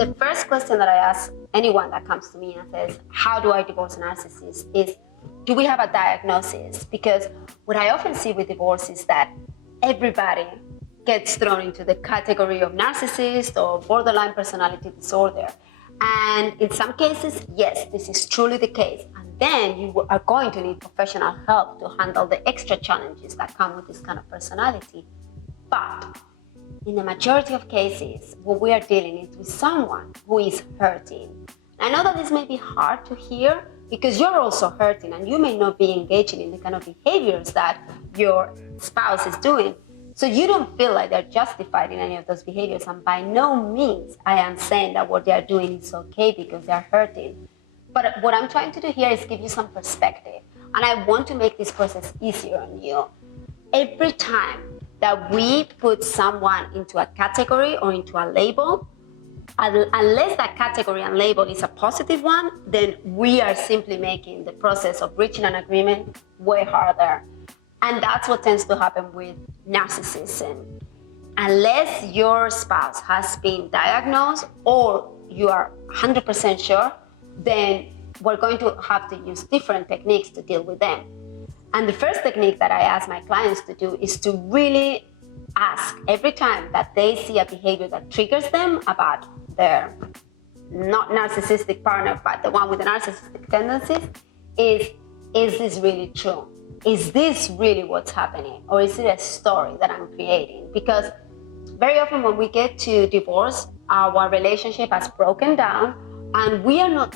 the first question that I ask anyone that comes to me and says, how do I divorce a narcissist, is, do we have a diagnosis? Because what I often see with divorce is that everybody gets thrown into the category of narcissist or borderline personality disorder. And in some cases, yes, this is truly the case. And then you are going to need professional help to handle the extra challenges that come with this kind of personality. But in the majority of cases, what we are dealing is with someone who is hurting. I know that this may be hard to hear because you're also hurting and you may not be engaging in the kind of behaviors that your spouse is doing. So you don't feel like they're justified in any of those behaviors. And by no means I am saying that what they're doing is okay because they're hurting. But what I'm trying to do here is give you some perspective. And I want to make this process easier on you. Every time that we put someone into a category or into a label, unless that category and label is a positive one, then we are simply making the process of reaching an agreement way harder. And that's what tends to happen with narcissism. Unless your spouse has been diagnosed or you are 100% sure, then we're going to have to use different techniques to deal with them. And the first technique that I ask my clients to do is to really ask every time that they see a behavior that triggers them about their not narcissistic partner, but the one with the narcissistic tendencies, is this really true? Is this really what's happening? Or is it a story that I'm creating? Because very often when we get to divorce, our relationship has broken down and we are not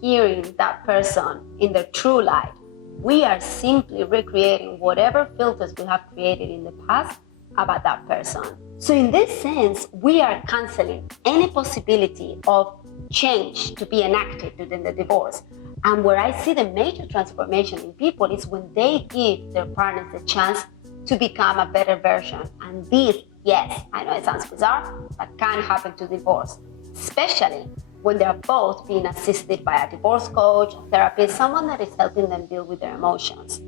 hearing that person in their true light. We are simply recreating whatever filters we have created in the past about that person. So in this sense, we are canceling any possibility of change to be enacted during the divorce. And where I see the major transformation in people is when they give their partners the chance to become a better version. And this, yes, I know it sounds bizarre, but can happen to divorce, especially when they're both being assisted by a divorce coach, a therapist, someone that is helping them deal with their emotions.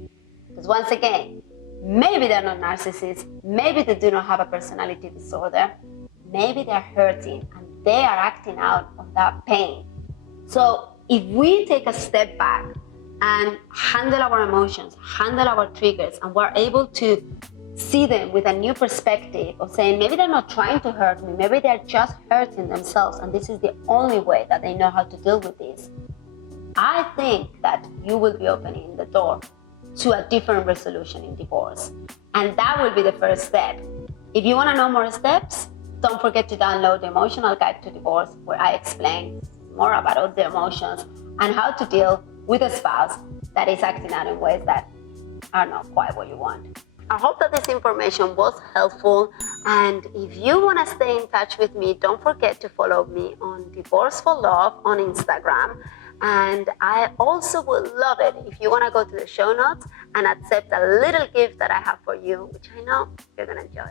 Because once again, maybe they're not narcissists, maybe they do not have a personality disorder, maybe they're hurting and they are acting out of that pain. So if we take a step back and handle our emotions, handle our triggers, and we're able to see them with a new perspective of saying, maybe they're not trying to hurt me, maybe they're just hurting themselves, and this is the only way that they know how to deal with this, I think that you will be opening the door to a different resolution in divorce. And that will be the first step. If you want to know more steps, don't forget to download the Emotional Guide to Divorce, where I explain more about all the emotions and how to deal with a spouse that is acting out in ways that are not quite what you want. I hope that this information was helpful, and if you want to stay in touch with me, don't forget to follow me on Divorce for Love on Instagram. And I also would love it if you want to go to the show notes and accept a little gift that I have for you, which I know you're going to enjoy.